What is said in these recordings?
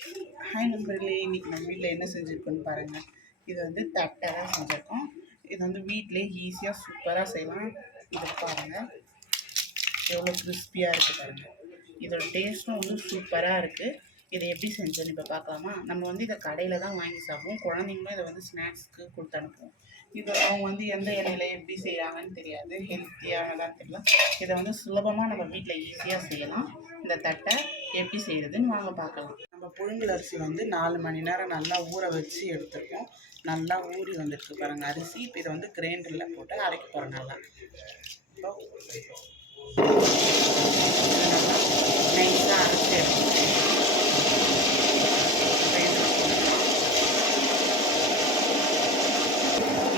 Hi நண்பர்களே இன்றைக்கி நம்ம வீட்டில் என்ன செஞ்சுருக்கோன்னு பாருங்கள் இது வந்து தட்டை தான் செஞ்சுருக்கோம். இது வந்து வீட்டிலே ஈஸியாக சூப்பராக செய்யலாம். இது பாருங்கள் எவ்வளோ கிறிஸ்பியாக இருக்குது பாருங்கள் இதோட டேஸ்ட்டும் வந்து சூப்பராக இருக்குது இதை எப்படி செஞ்சோன்னு இப்போ பார்க்கலாமா? நம்ம வந்து இதை கடையில் தான் வாங்கி சாப்பிடுவோம். குழந்தைங்களும் இதை வந்து ஸ்நாக்ஸ்க்கு கொடுத்து அனுப்புவோம். இது அவங்க வந்து எந்த எண்ணெயில் எப்படி செய்கிறாங்கன்னு தெரியாது. ஹெல்த்தியானதான் தெரியல. இதை வந்து சுலபமாக நம்ம வீட்டில் ஈஸியாக செய்யலாம். இந்த தட்டை எப்படி செய்கிறதுன்னு வாங்க பார்க்கலாம். நம்ம புழுங்கல் அரிசி வந்து நாலு மணி நேரம் நல்லா ஊற வச்சு எடுத்துருக்கோம். நல்லா ஊறி வந்துருக்கு பாருங்கள் அரிசி இப்போ இதை வந்து கிரைண்டரில் போட்டு அரைக்க போகிறோம் நல்லா. இப்போ நைஸாக அரைச்சி எடுத்துக்கோங்க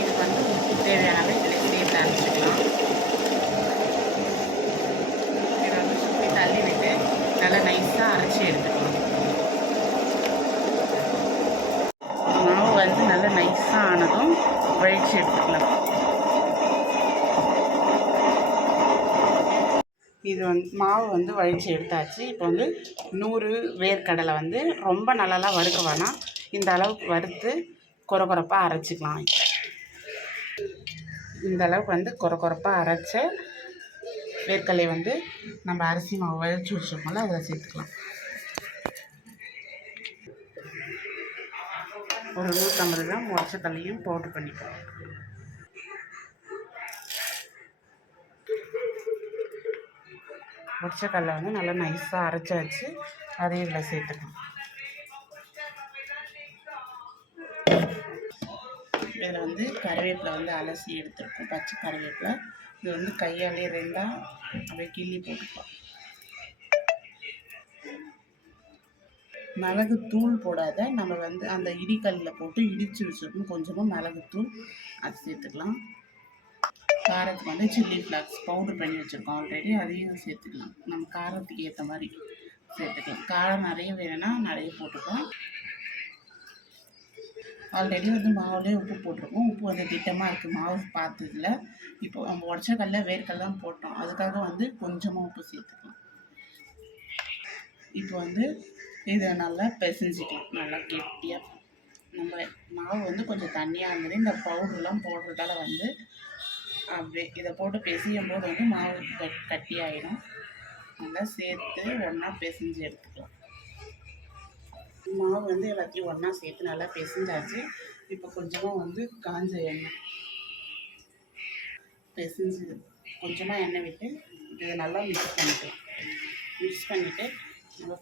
இது வந்து உப்பு தேவையான அளவு இதில் சேர்த்து அரைச்சிக்கலாம் இதை வந்து சுற்றி தள்ளி விட்டு நல்லா நைஸாக அரைச்சி எடுத்துக்கலாம் மாவு வந்து நல்லா நைஸாக ஆனதும் வழிச்சு எடுத்துக்கலாம். இது வந்து மாவு வந்து வழித்து எடுத்தாச்சு. இப்போ வந்து நூறு வேர்க்கடலை வந்து ரொம்ப நல்லாலாம் வறுக்க வேணாம் இந்த அளவுக்கு வறுத்து கொர கொரப்பாக அரைச்சிக்கலாம். இந்த அளவுக்கு வந்து கொர கொரப்பாக அரைச்சி வேர்க்கடலை வந்து நம்ம அரிசி மாவு வழிச்சு வச்சுருக்கோம்ல அதில் சேர்த்துக்கலாம். ஒரு நூற்றம்பது கிராம் உடச்சக்கல்லையும் பவுட்ரு பண்ணிக்கலாம் உடச்சக்கல்லை வந்து நல்லா நைஸாக அரைச்சி வச்சு அதையும் இதில் சேர்த்துக்கலாம். இதில் வந்து கருவேப்பிலை வந்து அலசி எடுத்துருக்கோம். பச்சை கருவேப்பிலை. இது வந்து கையாலே ரெண்டாக அப்படியே கிள்ளி போட்டுக்கலாம் மிளகு தூள் போடாத. நம்ம வந்து அந்த இடிக்கல்லில் போட்டு இடித்து வச்சுருக்கோம். கொஞ்சமாக மிளகுத்தூள். அது சேர்த்துக்கலாம். காரத்துக்கு வந்து சில்லி ஃப்ளாக்ஸ் பவுடர் பண்ணி வச்சுருக்கோம் ஆல்ரெடி. அதையும் சேர்த்துக்கலாம். நம்ம காரத்துக்கு ஏற்ற மாதிரி சேர்த்துக்கலாம். காரம் நிறைய வேணும்னா நிறைய போட்டுக்கலாம். ஆல்ரெடி வந்து மாவுலேயே உப்பு போட்டிருக்கோம். உப்பு வந்து திட்டமாக இருக்குது மாவு பார்த்ததில் இப்போ நம்ம உடச்ச கல்ல வேர்க்கல்லாம் போட்டோம். அதுக்காக வந்து கொஞ்சமாக உப்பு சேர்த்துக்கலாம். இப்போ வந்து இதை நல்லா பிசைஞ்சிக்கலாம். நல்லா கெட்டியாக நம்ம மாவு வந்து கொஞ்சம் தண்ணியாக இருந்தது இந்த பவுடர்லாம் போடுறதால வந்து அப்படியே இதை போட்டு பிசையும் போது வந்து மாவு கட் கட்டி ஆகிடும் நல்லா சேர்த்து ஒன்றா பிசைஞ்சு எடுத்துக்கலாம். மாவு வந்து எல்லாத்தையும் ஒன்றா சேர்த்து நல்லா பிசைஞ்சாச்சு. இப்போ கொஞ்சமாக வந்து காஞ்ச எண்ணெய். பிசைஞ்சு கொஞ்சமாக எண்ணெய் விட்டு இதை நல்லா மிக்ஸ் பண்ணிக்கலாம். மிக்ஸ் பண்ணிவிட்டு நம்ம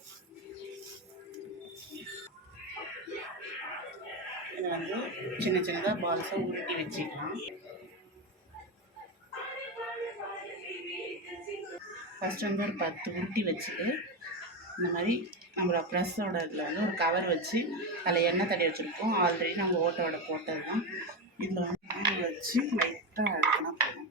இதை வந்து சின்ன சின்னதாக பால்ஸாக உருட்டி வச்சுக்கலாம். ஃபஸ்ட் வந்து ஒரு பத்து உருட்டி வச்சுட்டு இந்த மாதிரி நம்மளோட ப்ரெஸ்ஸோட இதில் வந்து ஒரு கவர் வச்சு அதில் எண்ணெய் தடி வச்சுருக்கோம் ஆல்ரெடி நம்ம ஓட்டோட போட்டது தான். இதில் வந்து வச்சு லைட்டாக அழுத்தினா போதும்.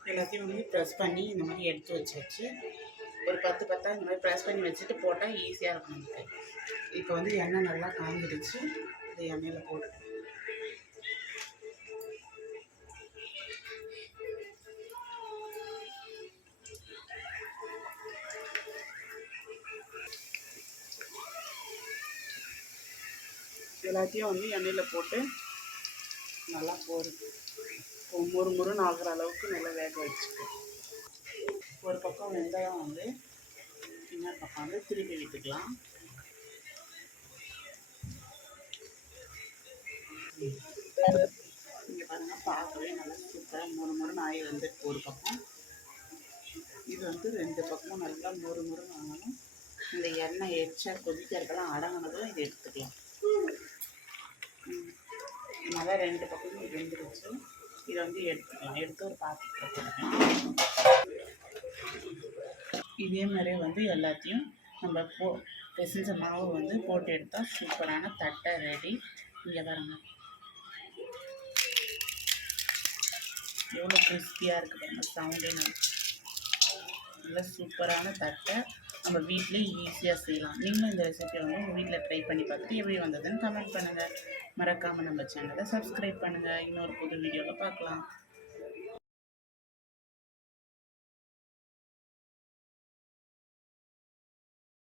எல்லாத்தையும் வந்து ப்ரெஸ் பண்ணி இந்த மாதிரி எடுத்து வச்சு வச்சு ஒரு பத்து பத்தா இந்த மாதிரி ப்ரெஸ் பண்ணி வச்சுட்டு போட்டால் ஈஸியாக இருக்கும் நமக்கு. இப்போ வந்து எண்ணெய் நல்லா காய்ந்துடுச்சு இந்த எண்ணெயில் போட்டு எல்லாத்தையும் வந்து எண்ணெயில் போட்டு நல்லா போடுது மொறு முறுன்னு ஆகிற அளவுக்கு நல்லா வேக வச்சுக்கோ. ஒரு பக்கம் வெந்தயம் வந்து இன்னொரு பக்கம் வந்து திருப்பி விட்டுக்கலாம். இங்கே பாருங்கள் பார்க்கவே நல்லா சூப்பராக மூணு முறை நாய் வந்துருக்கு ஒரு பக்கம். இது வந்து ரெண்டு பக்கமும் நல்லா மொறு முறை வாங்கணும் இந்த எண்ணெய் எரிச்சா கொதிக்கிறதுக்கெல்லாம் அடங்கினதும் இதை எடுத்துக்கலாம். நல்லா ரெண்டு பக்கமும் வெந்துருச்சு. இதை வந்து எடுத்துக்கலாம். எடுத்து ஒரு பாத்திரத்தில் இதே மாதிரியே வந்து எல்லாத்தையும் நம்ம போ பிசைஞ்ச மாவு வந்து போட்டு எடுத்தால் சூப்பரான தட்டை ரெடி இங்கே பாருங்க. எவ்வளோ கிறிஸ்பியாக இருக்குது பாருங்கள் சவுண்டே நல்லா. சூப்பரான தட்டை நம்ம வீட்டிலே ஈஸியாக செய்யலாம். நீங்களும் இந்த ரெசிபி வந்து உங்கள் வீட்டில் ட்ரை பண்ணி பார்த்துட்டு எப்படி வந்ததுன்னு கமெண்ட் பண்ணுங்கள் மறக்காமல் நம்ம சேனலை சப்ஸ்கிரைப் பண்ணுங்கள் இன்னொரு புது வீடியோவில் பார்க்கலாம்.